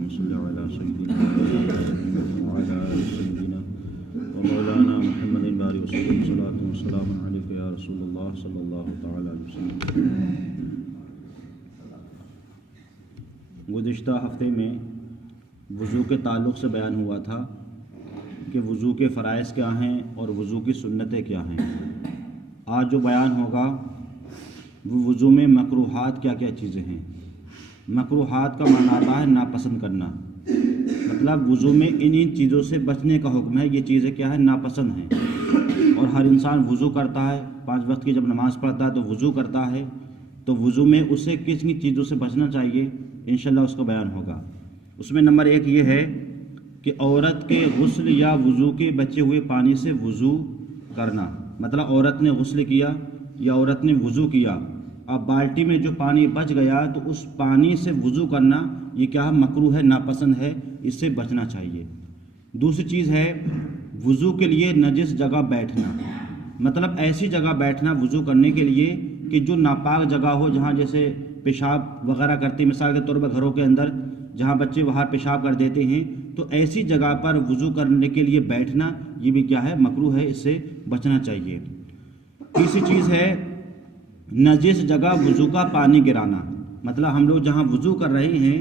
اللهم صل على سيدنا محمد وعلى آل سيدنا ومولانا محمد بارك وسلم صلاة وسلام عليك يا رسول الله صلی اللہ تعالی علیہ وسلم۔ گزشتہ ہفتے میں وضو کے تعلق سے بیان ہوا تھا کہ وضو کے فرائض کیا ہیں اور وضو کی سنتیں کیا ہیں۔ آج جو بیان ہوگا وہ وضو میں مکروہات کیا کیا چیزیں ہیں۔ مکروہات کا معنی آتا ہے ناپسند کرنا، مطلب وضو میں ان چیزوں سے بچنے کا حکم ہے۔ یہ چیزیں کیا ہے؟ ناپسند ہیں۔ اور ہر انسان وضو کرتا ہے، 5 وقت کی جب نماز پڑھتا ہے تو وضو کرتا ہے، تو وضو میں اسے کس چیزوں سے بچنا چاہیے انشاءاللہ اس کا بیان ہوگا۔ اس میں نمبر 1 یہ ہے کہ عورت کے غسل یا وضو کے بچے ہوئے پانی سے وضو کرنا، مطلب عورت نے غسل کیا یا عورت نے وضو کیا، اب بالٹی میں جو پانی بچ گیا تو اس پانی سے وضو کرنا یہ کیا ہے؟ مکروہ ہے، ناپسند ہے، اس سے بچنا چاہیے۔ دوسری چیز ہے وضو کے لیے نجس جگہ بیٹھنا، مطلب ایسی جگہ بیٹھنا وضو کرنے کے لیے کہ جو ناپاک جگہ ہو، جہاں جیسے پیشاب وغیرہ کرتے، مثال کے طور پر گھروں کے اندر جہاں بچے باہر پیشاب کر دیتے ہیں، تو ایسی جگہ پر وضو کرنے کے لیے بیٹھنا یہ بھی کیا ہے؟ مکروہ ہے، اس سے بچنا چاہیے۔ تیسری چیز ہے نجس جگہ وضو کا پانی گرانا، مطلب ہم لوگ جہاں وضو کر رہے ہیں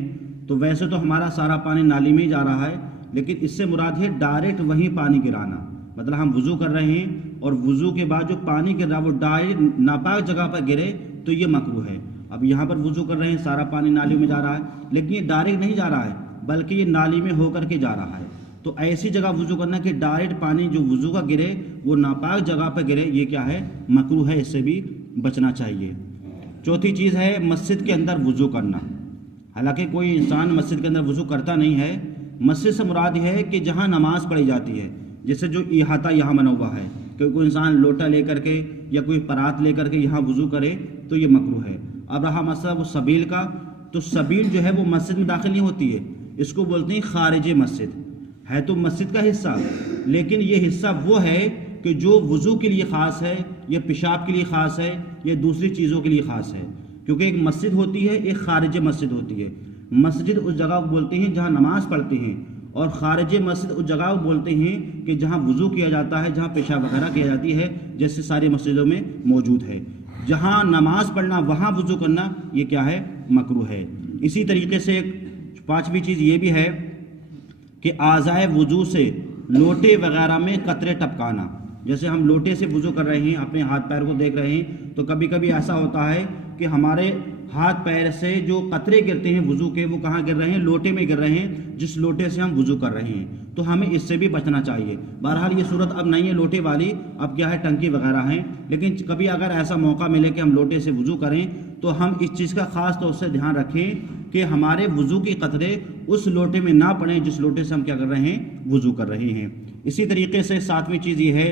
تو ویسے تو ہمارا سارا پانی نالی میں ہی جا رہا ہے، لیکن اس سے مراد ہے ڈائریکٹ وہیں پانی گرانا، مطلب ہم وضو کر رہے ہیں اور وضو کے بعد جو پانی گر رہا ہے وہ ڈائریکٹ ناپاک جگہ پر گرے تو یہ مکروہ ہے۔ اب یہاں پر وضو کر رہے ہیں، سارا پانی نالی میں جا رہا ہے، لیکن یہ ڈائریکٹ نہیں جا رہا ہے بلکہ یہ نالی میں ہو کر کے جا رہا ہے، تو ایسی جگہ وضو کرنا کہ ڈائریکٹ پانی جو وضو کا گرے وہ ناپاک جگہ پر گرے، یہ کیا ہے؟ مکروہ ہے، اس سے بھی بچنا چاہیے۔ چوتھی چیز ہے مسجد کے اندر وضو کرنا، حالانکہ کوئی انسان مسجد کے اندر وضو کرتا نہیں ہے۔ مسجد سے مراد یہ ہے کہ جہاں نماز پڑھی جاتی ہے، جیسے جو احاطہ یہاں بنا ہوا ہے کہ کوئی انسان لوٹا لے کر کے یا کوئی پرات لے کر کے یہاں وضو کرے تو یہ مکروہ ہے۔ اب رہا مسئلہ وہ سبیل کا، تو سبیل جو ہے وہ مسجد میں داخل نہیں ہوتی ہے، اس کو بولتے ہیں خارج مسجد، ہے تو مسجد کا حصہ، لیکن یہ حصہ وہ ہے کہ جو وضو کے لیے خاص ہے یا پیشاب کے لیے خاص ہے یا دوسری چیزوں کے لیے خاص ہے، کیونکہ ایک مسجد ہوتی ہے، ایک خارج مسجد ہوتی ہے۔ مسجد اس جگہ کو بولتے ہیں جہاں نماز پڑھتے ہیں، اور خارج مسجد اس جگہ کو بولتے ہیں کہ جہاں وضو کیا جاتا ہے، جہاں پیشاب وغیرہ کیا جاتی ہے، جیسے ساری مسجدوں میں موجود ہے۔ جہاں نماز پڑھنا وہاں وضو کرنا یہ کیا ہے؟ مکروہ ہے۔ اسی طریقے سے ایک 5ویں چیز یہ بھی ہے کہ اعضائے وضو سے لوٹے وغیرہ میں قطرے ٹپکانا، جیسے ہم لوٹے سے وضو کر رہے ہیں، اپنے ہاتھ پیر کو دیکھ رہے ہیں، تو کبھی کبھی ایسا ہوتا ہے کہ ہمارے ہاتھ پیر سے جو قطرے گرتے ہیں وضو کے، وہ کہاں گر رہے ہیں؟ لوٹے میں گر رہے ہیں، جس لوٹے سے ہم وضو کر رہے ہیں، تو ہمیں اس سے بھی بچنا چاہیے۔ بہرحال یہ صورت اب نہیں ہے لوٹے والی، اب کیا ہے؟ ٹنکی وغیرہ ہیں، لیکن کبھی اگر ایسا موقع ملے کہ ہم لوٹے سے وضو کریں تو ہم اس چیز کا خاص طور سے دھیان رکھیں کہ ہمارے وضو کے قطرے اس لوٹے میں نہ پڑیں جس لوٹے سے ہم کیا کر رہے ہیں؟ وضو کر رہے ہیں۔ اسی طریقے سے 7ویں چیز یہ ہے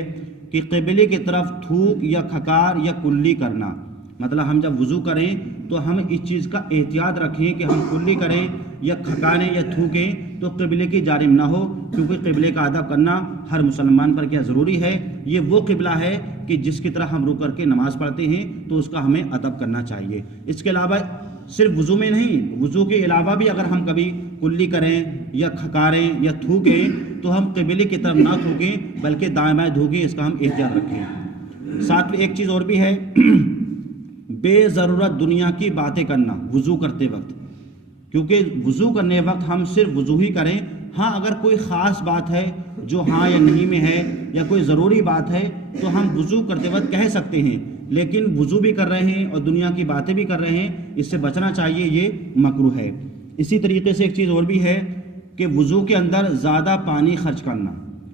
کہ قبلے کی طرف تھوک یا کھکار یا کلی کرنا، مطلب ہم جب وضو کریں تو ہم اس چیز کا احتیاط رکھیں کہ ہم کلی کریں یا کھکاریں یا تھوکیں تو قبلے کی جانب نہ ہو، کیونکہ قبلے کا ادب کرنا ہر مسلمان پر کیا ضروری ہے۔ یہ وہ قبلہ ہے کہ جس کی طرح ہم رک کر کے نماز پڑھتے ہیں تو اس کا ہمیں ادب کرنا چاہیے۔ اس کے علاوہ صرف وضو میں نہیں، وضو کے علاوہ بھی اگر ہم کبھی کلی کریں یا کھکاریں یا تھوکیں تو ہم قبلے کی طرف نہ تھوکیں بلکہ دائیں بائیں تھوکیں، اس کا ہم احتیاط رکھیں۔ 7ویں ایک چیز اور بھی ہے بے ضرورت دنیا کی باتیں کرنا وضو کرتے وقت، کیونکہ وضو کرنے وقت ہم صرف وضو ہی کریں، ہاں اگر کوئی خاص بات ہے جو ہاں یا نہیں میں ہے یا کوئی ضروری بات ہے تو ہم وضو کرتے وقت کہہ سکتے ہیں، لیکن وضو بھی کر رہے ہیں اور دنیا کی باتیں بھی کر رہے ہیں، اس سے بچنا چاہیے، یہ مکروہ ہے۔ اسی طریقے سے ایک چیز اور بھی ہے کہ وضو کے اندر زیادہ پانی خرچ کرنا،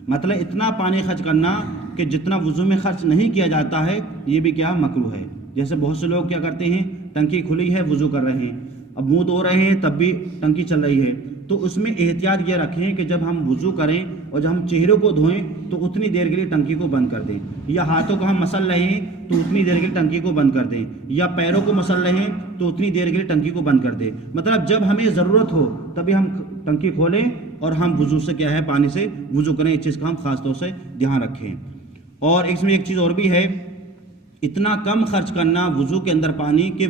مطلب اتنا پانی خرچ کرنا کہ جتنا وضو میں خرچ نہیں کیا جاتا ہے، یہ بھی کیا مکروہ ہے۔ جیسے بہت سے لوگ کیا کرتے ہیں، ٹنکی کھلی ہے وضو کر رہے ہیں، اب منہ دھو رہے ہیں تب بھی ٹنکی چل رہی ہے، تو اس میں احتیاط یہ رکھیں کہ جب ہم وضو کریں اور جب ہم چہروں کو دھوئیں تو اتنی دیر کے لیے ٹنکی کو بند کر دیں، یا ہاتھوں کو ہم مسل رہے ہیں تو اتنی دیر کے لیے ٹنکی کو بند کر دیں، یا پیروں کو مسل رہے ہیں تو اتنی دیر کے لیے ٹنکی کو بند کر دیں، مطلب جب ہمیں ضرورت ہو تبھی ہم ٹنکی کھولیں اور ہم وضو سے کیا ہے پانی سے وضو کریں، اس چیز کا ہم خاص طور سے دھیان رکھیں۔ اور اس میں ایک چیز اور بھی ہے، اتنا کم خرچ کرنا وضو کے اندر پانی کہ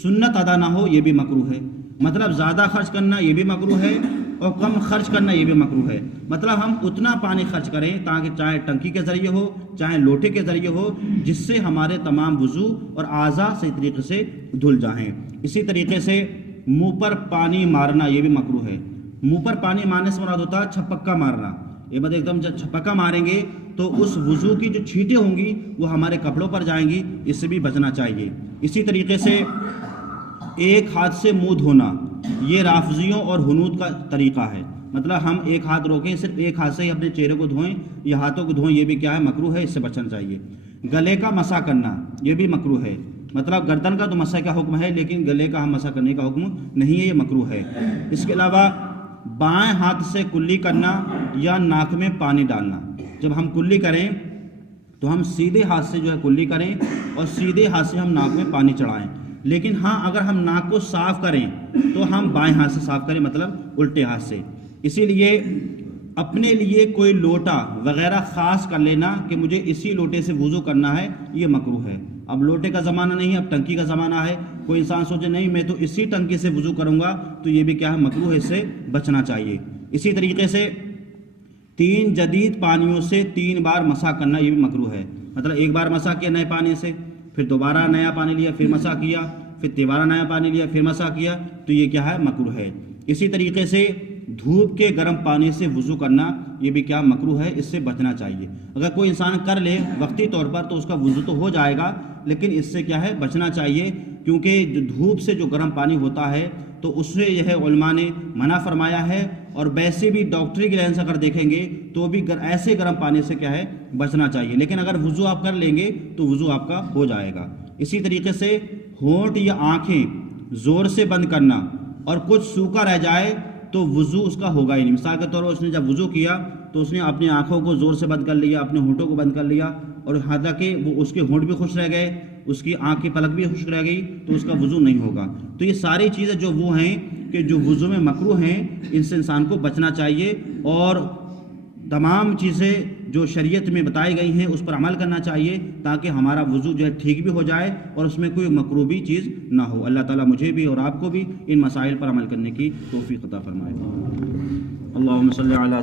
سنت ادا نہ ہو، یہ بھی مکروہ ہے، مطلب زیادہ خرچ کرنا یہ بھی مکروہ ہے اور کم خرچ کرنا یہ بھی مکروہ ہے۔ مطلب ہم اتنا پانی خرچ کریں تاکہ چاہے ٹنکی کے ذریعے ہو چاہے لوٹے کے ذریعے ہو، جس سے ہمارے تمام وضو اور اعضاء صحیح طریقے سے دھل جائیں۔ اسی طریقے سے منہ پر پانی مارنا یہ بھی مکروہ ہے۔ منہ پر پانی مارنے سے مراد ہوتا ہے چھپکا مارنا۔ یہ مطلب ایک دم جب چھپکا ماریں گے تو اس وضو کی جو چھینٹیں ہوں گی وہ ہمارے کپڑوں پر جائیں گی، اس سے بھی بچنا چاہیے۔ اسی طریقے سے ایک ہاتھ سے منہ دھونا یہ رافضیوں اور ہنود کا طریقہ ہے۔ مطلب ہم ایک ہاتھ روکیں، صرف ایک ہاتھ سے ہی اپنے چہرے کو دھوئیں یا ہاتھوں کو دھوئیں، یہ بھی کیا ہے مکروہ ہے، اس سے بچنا چاہیے۔ گلے کا مسح کرنا یہ بھی مکروہ ہے۔ مطلب گردن کا تو مسح کا حکم ہے لیکن گلے کا ہم مسح کرنے کا حکم نہیں ہے، یہ مکروہ ہے۔ اس کے علاوہ بائیں ہاتھ سے کلی کرنا یا ناک میں پانی ڈالنا۔ جب ہم کلی کریں تو ہم سیدھے ہاتھ سے جو ہے کلی کریں اور سیدھے ہاتھ سے ہم ناک میں پانی چڑھائیں، لیکن ہاں اگر ہم ناک کو صاف کریں تو ہم بائیں ہاتھ سے صاف کریں، مطلب الٹے ہاتھ سے۔ اسی لیے اپنے لیے کوئی لوٹا وغیرہ خاص کر لینا کہ مجھے اسی لوٹے سے وضو کرنا ہے، یہ مکروہ ہے۔ اب لوٹے کا زمانہ نہیں ہے، اب ٹنکی کا زمانہ ہے۔ کوئی انسان سوچے نہیں میں تو اسی ٹنکی سے وضو کروں گا، تو یہ بھی کیا ہے مکروہ ہے، اس سے بچنا چاہیے۔ اسی طریقے سے 3 جدید پانیوں سے 3 بار مسح کرنا یہ بھی مکروہ ہے۔ مطلب ایک بار مسح کیا نئے پانی سے، پھر دوبارہ نیا پانی لیا پھر مسح کیا، پھر دوبارہ نیا پانی لیا پھر مسح کیا، تو یہ کیا ہے مکروہ ہے۔ اسی طریقے سے دھوپ کے گرم پانی سے وضو کرنا یہ بھی کیا مکروہ ہے، اس سے بچنا چاہیے۔ اگر کوئی انسان کر لے وقتی طور پر تو اس کا وضو تو ہو جائے گا، لیکن اس سے کیا ہے بچنا چاہیے، کیونکہ جو دھوپ سے جو گرم پانی ہوتا ہے تو اس سے یہ ہے علماء نے منع فرمایا ہے، اور ویسے بھی ڈاکٹری کی لحاظ سے اگر دیکھیں گے تو بھی ایسے گرم پانی سے کیا ہے بچنا چاہیے، لیکن اگر وضو آپ کر لیں گے تو وضو آپ کا ہو جائے گا۔ اسی طریقے سے ہونٹ یا آنکھیں زور سے بند کرنا اور کچھ سوکھا رہ جائے تو وضو اس کا ہوگا ہی نہیں۔ مثال کے طور پر اس نے جب وضو کیا تو اس نے اپنی آنکھوں کو زور سے بند کر لیا، اپنے ہونٹوں کو بند کر لیا، اور حالانکہ وہ اس کے ہونٹ بھی خوش رہ گئے، اس کی آنکھ کی پلک بھی خشک رہ گئی، تو اس کا وضو نہیں ہوگا۔ تو یہ ساری چیزیں جو وہ ہیں کہ جو وضو میں مکروہ ہیں، ان سے انسان کو بچنا چاہیے، اور تمام چیزیں جو شریعت میں بتائی گئی ہیں اس پر عمل کرنا چاہیے تاکہ ہمارا وضو جو ہے ٹھیک بھی ہو جائے اور اس میں کوئی مکروہ بھی چیز نہ ہو۔ اللہ تعالیٰ مجھے بھی اور آپ کو بھی ان مسائل پر عمل کرنے کی توفیق عطا فرمائے۔ اللہم صلی علی